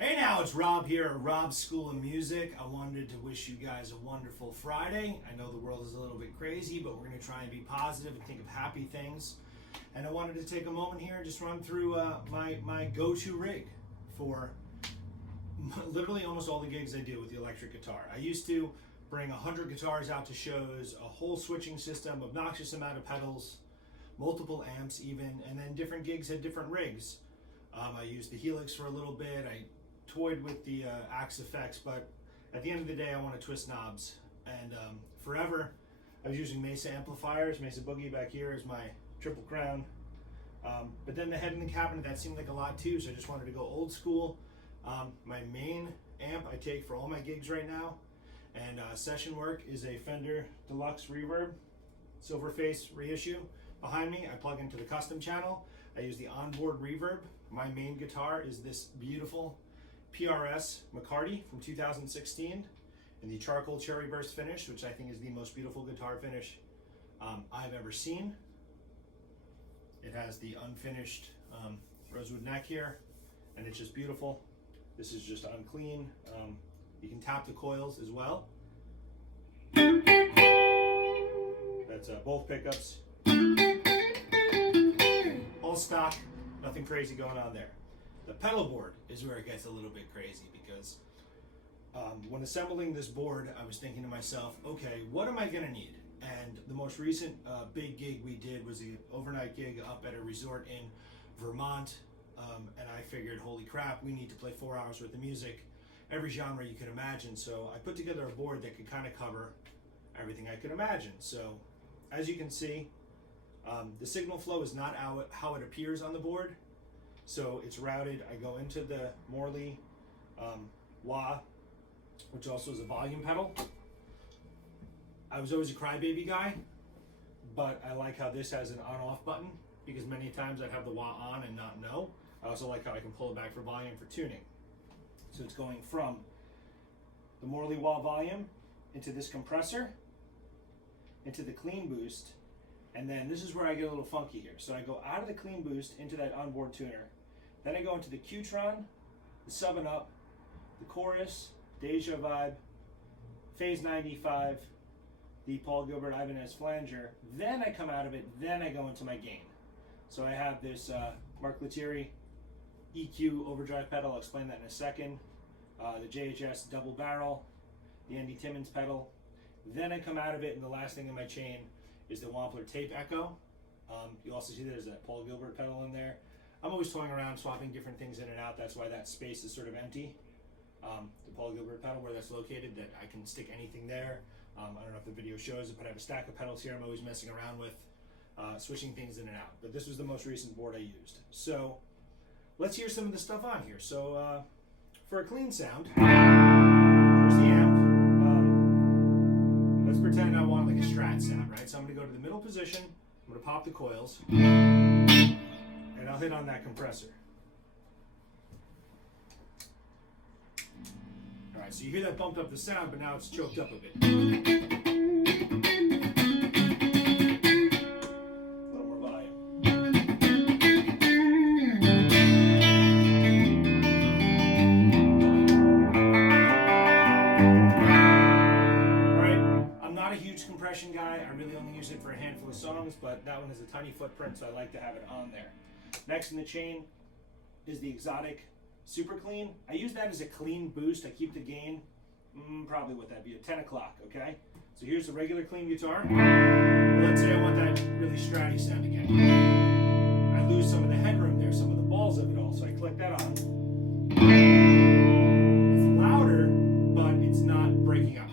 Hey now, it's Rob here at Rob's School of Music. I wanted to wish you guys a wonderful Friday. I know the world is a little bit crazy, but we're going to try and be positive and think of happy things. And I wanted to take a moment here and just run through my go-to rig for literally almost all the gigs I do with the electric guitar. I used to bring 100 guitars out to shows, a whole switching system, obnoxious amount of pedals, multiple amps even, and then different gigs had different rigs. I used the Helix for a little bit. I toyed with the Axe effects, but at the end of the day I want to twist knobs. And forever I was using Mesa amplifiers. Mesa Boogie back here is my Triple Crown, but then the head and the cabinet, that seemed like a lot too, so I just wanted to go old school. My main amp I take for all my gigs right now and session work is a Fender Deluxe Reverb Silver Face reissue. Behind me I plug into the custom channel. I use the onboard reverb. My main guitar is this beautiful PRS McCarty from 2016 in the charcoal cherry burst finish, which I think is the most beautiful guitar finish I've ever seen. It has the unfinished rosewood neck here, and it's just beautiful. This is just unclean. You can tap the coils as well. That's both pickups. All stock, nothing crazy going on there. The pedal board is where it gets a little bit crazy because when assembling this board, I was thinking to myself, okay, what am I gonna need? And the most recent big gig we did was the overnight gig up at a resort in Vermont, and I figured, holy crap, we need to play 4 hours worth of music, every genre you could imagine. So I put together a board that could kind of cover everything I could imagine. So as you can see, the signal flow is not how it appears on the board. So it's routed. I go into the Morley wah, which also is a volume pedal. I was always a crybaby guy, but I like how this has an on-off button because many times I'd have the wah on and not know. I also like how I can pull it back for volume for tuning. So it's going from the Morley wah volume into this compressor, into the clean boost, and then this is where I get a little funky here. So I go out of the clean boost into that onboard tuner. Then I go into the Qtron, the sub and up, the chorus, Deja Vibe, Phase 95, the Paul Gilbert Ibanez flanger. Then I come out of it, then I go into my gain. So I have this Mark Lettieri EQ overdrive pedal. I'll explain that in a second. The JHS double barrel, the Andy Timmons pedal. Then I come out of it, and the last thing in my chain is the Wampler tape echo. You also see there's that Paul Gilbert pedal in there. I'm always toying around, swapping different things in and out. That's why that space is sort of empty. The Paul Gilbert pedal, where that's located, that I can stick anything there. I don't know if the video shows it, but I have a stack of pedals here I'm always messing around with, switching things in and out. But this was the most recent board I used. So let's hear some of the stuff on here. So for a clean sound, there's the amp. Let's pretend I want like a Strat sound, right? So I'm going to go to the middle position. I'm going to pop the coils, and I'll hit on that compressor. All right, so you hear that bumped up the sound, but now it's choked up a bit. A little more volume. All right, I'm not a huge compression guy. I really only use it for a handful of songs, but that one is a tiny footprint, so I like to have it on there. Next in the chain is the Exotic Super Clean. I use that as a clean boost. I keep the gain, probably what that'd be, at 10 o'clock, okay? So here's the regular clean guitar. But let's say I want that really stratty sound again. I lose some of the headroom there, some of the balls of it all, so I click that on. It's louder, but it's not breaking up.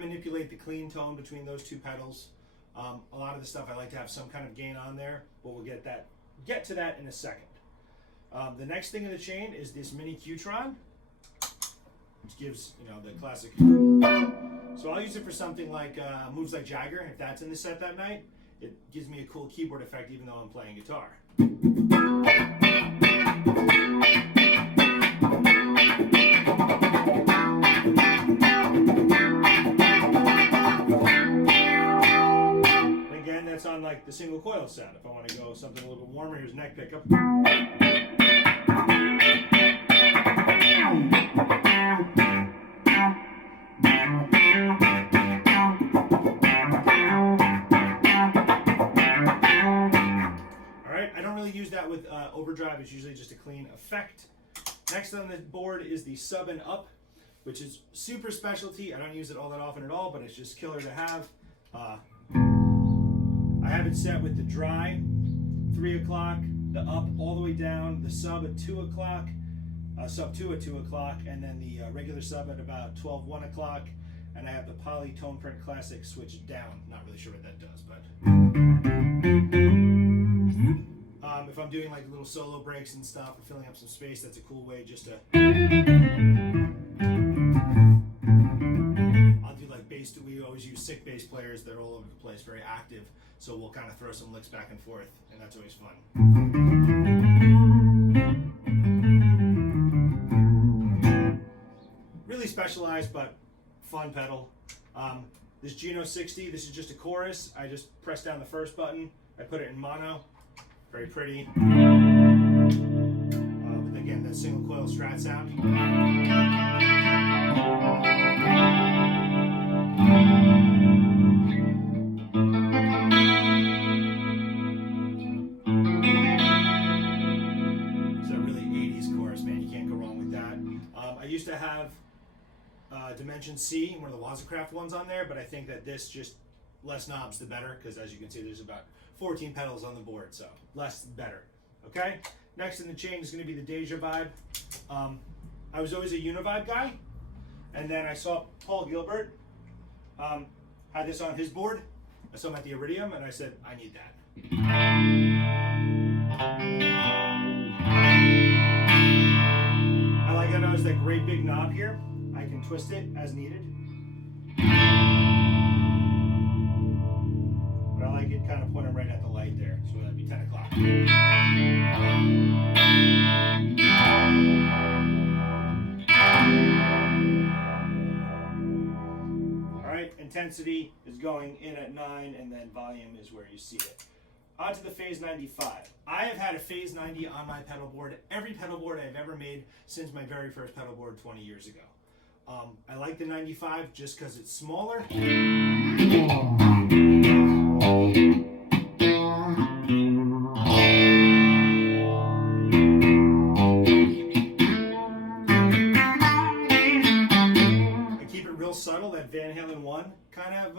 Manipulate the clean tone between those two pedals. A lot of the stuff I like to have some kind of gain on there, but we'll get to that in a second. The next thing in the chain is this mini Qtron, which gives, you know, the classic. So I'll use it for something like moves like Jagger. If that's in the set that night, it gives me a cool keyboard effect even though I'm playing guitar. sound. If I want to go something a little bit warmer, here's neck pickup. Alright, I don't really use that with overdrive. It's usually just a clean effect. Next on the board is the sub and up, which is super specialty. I don't use it all that often at all, but it's just killer to have. I have it set with the dry 3 o'clock, the up all the way down, the sub at 2 o'clock, sub 2 at 2 o'clock, and then the regular sub at about 12, 1 o'clock. And I have the Poly Tone Print Classic switched down. Not really sure what that does, but if I'm doing like little solo breaks and stuff or filling up some space, that's a cool way just to. I'll do like bass. We always use sick bass players. They're all over the place, very active. So we'll kind of throw some licks back and forth, and that's always fun. Really specialized, but fun pedal. This Geno 60, this is just a chorus. I just press down the first button. I put it in mono. Very pretty. With, again, that single coil Strat sound. It's a really 80s chorus, man. You can't go wrong with that. I used to have Dimension C, one of the Wazacraft ones on there, but I think that this just less knobs the better, because as you can see there's about 14 pedals on the board, so less better. Okay, next in the chain is going to be the Deja Vibe. I was always a Univibe guy, and then I saw Paul Gilbert had this on his board. I saw him at the Iridium and I said, I need that. I like that it has that great big knob here. I can twist it as needed. But I like it kind of pointing right at the light there. So that'd be 10 o'clock. Alright, intensity is going in at 9, and then volume is where you see it. On to the Phase 95. I have had a Phase 90 on my pedal board, every pedal board I've ever made since my very first pedal board 20 years ago. I like the 95 just because it's smaller. I keep it real subtle, that Van Halen 1 kind of,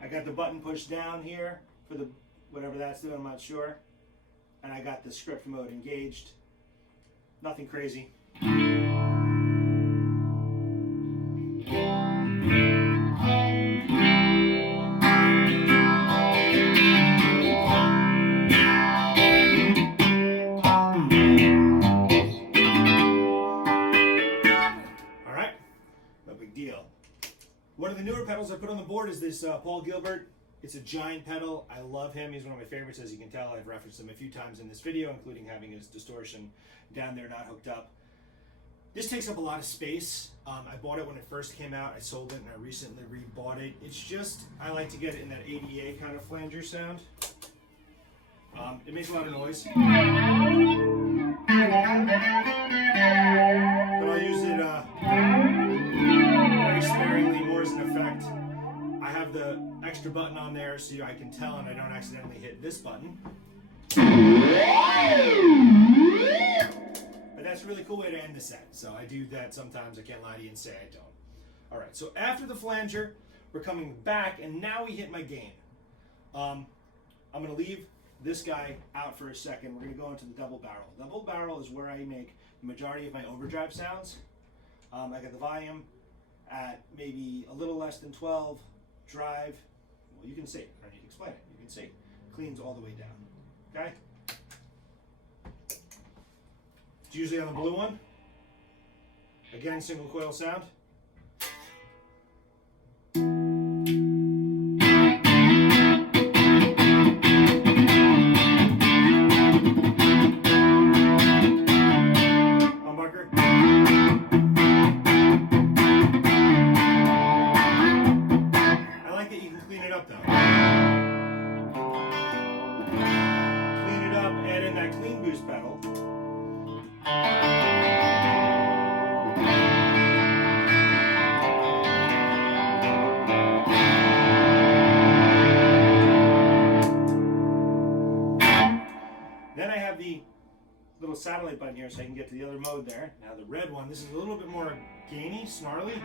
I got the button pushed down here for the, whatever that's doing, I'm not sure. And I got the script mode engaged. Nothing crazy. One of the newer pedals I put on the board is this Paul Gilbert. It's a giant pedal. I love him. He's one of my favorites, as you can tell. I've referenced him a few times in this video, including having his distortion down there not hooked up. This takes up a lot of space. I bought it when it first came out. I sold it and I recently rebought it. It's just, I like to get it in that ADA kind of flanger sound. It makes a lot of noise. But I'll use it very sparingly, more as an effect. I have the extra button on there so I can tell and I don't accidentally hit this button. But that's a really cool way to end the set. So I do that sometimes. I can't lie to you and say I don't. Alright, so after the flanger, we're coming back and now we hit my gain. I'm going to leave this guy out for a second. We're going to go into the double barrel. Double barrel is where I make the majority of my overdrive sounds. I got the volume at maybe a little less than 12, drive, well, you can see, I don't need to explain it, you can see, cleans all the way down, okay? It's usually on the blue one. Again, single coil sound. pedal. Then I have the little satellite button here so I can get to the other mode there. Now the red one, this is a little bit more gainy, snarly.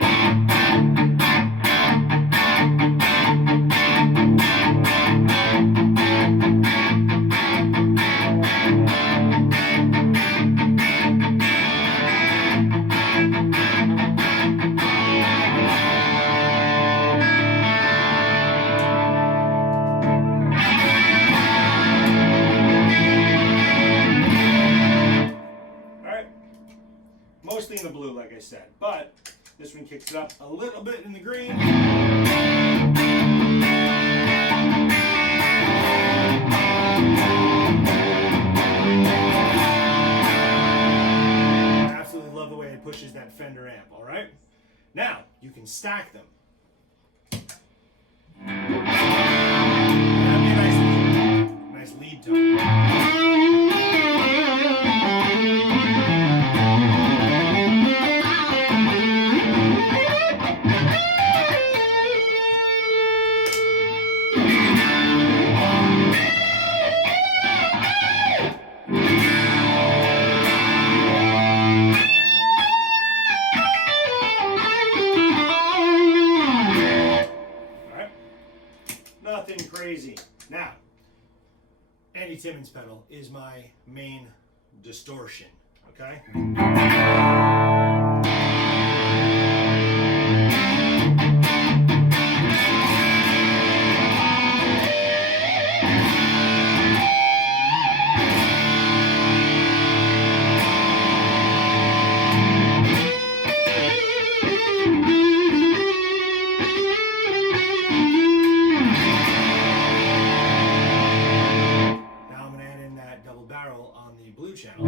Mostly in the blue, like I said, but this one kicks it up a little bit in the green. I absolutely love the way it pushes that Fender amp, all right? Now, you can stack them. That'd be a nice lead tone. Nothing crazy. Now, Andy Timmons pedal is my main distortion, okay? On the blue channel.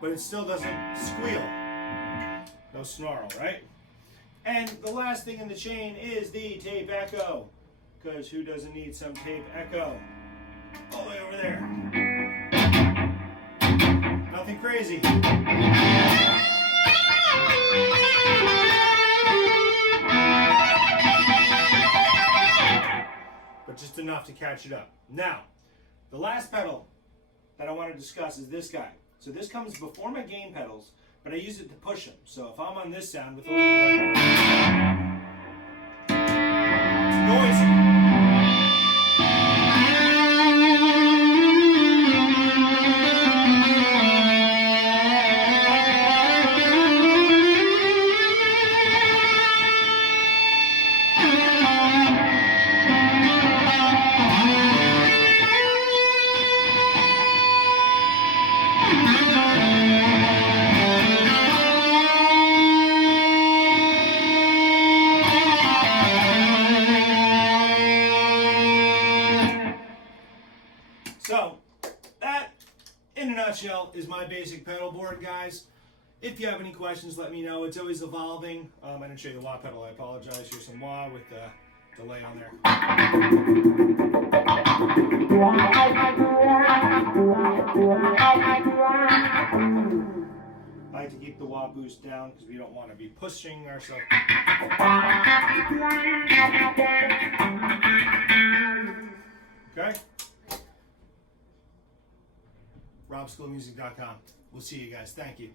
But it still doesn't squeal. No snarl, right? And the last thing in the chain is the tape echo. Because who doesn't need some tape echo? All the way over there. Nothing crazy. But just enough to catch it up. Now, the last pedal that I want to discuss is this guy. So this comes before my gain pedals, but I use it to push them. So if I'm on this sound with a little it's noisy. So, that, in a nutshell, is my basic pedal board, guys. If you have any questions, let me know. It's always evolving. I didn't show you the wah pedal. I apologize. Here's some wah with the delay on there. I like to keep the wah boost down because we don't want to be pushing ourselves. Okay? robschoolmusic.com. We'll see you guys. Thank you.